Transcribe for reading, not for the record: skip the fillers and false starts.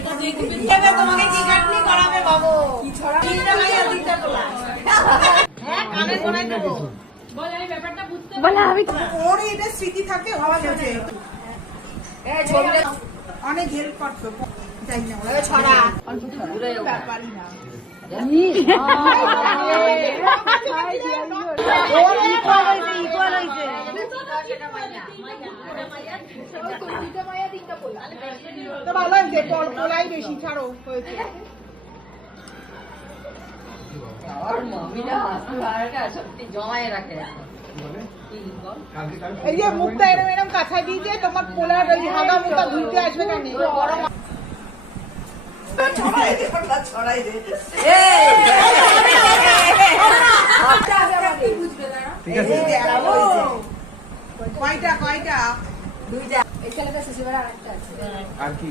তোমাকে কি কাটনি করাবে বাবু? কি ছড়া? তিনটা মাইয়া তিনটা তোলা। হ্যাঁ, কানে শোনাই দেবো। বল আমি ব্যাপারটা বুঝতে বলা আমি ওর এটা স্মৃতি থাকে হওয়া গেছে। এই ছবিটা অনেক হেল্প করতো। যাই না ওরা ছড়া। ঘুরে ব্যাপারই না। বেশি ছাড়ো হয়েছে এই যে মুখটা এরম এরম কাছায় দিয়েছে তোমার পোলার ওই হাগা মুখটা ঘুরতে আসবে কেন ছড়াই দে কয়টা দুইটা এই ছেলেটা শেষে আর একটা আছে আর কি